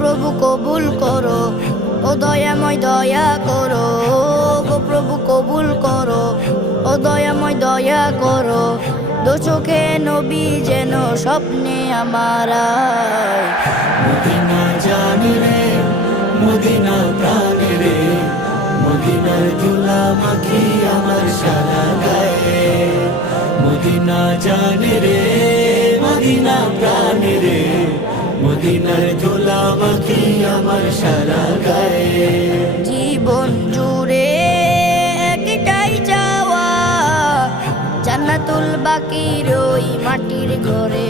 প্রভু কবুল করো, ও দয়াময় দয়া করো, গো প্রভু কবুল করো, ও দয়াময় দয়া করো। দু চোখে নবী যেন স্বপ্নে আমার আয়। মদিনা জানি রে, মদিনা প্রাণে রে, মদিনার ধুলা মাখি আমার সারা গায়ে। মদিনা জানি রে, মদিনা প্রাণে রে, মদিনার ধুলা মাখি আমার সারা গায়ে। জীবন জুড়ে একটাই চাওয়া, জান্নাতুল বাকির ওই মাটির ঘরে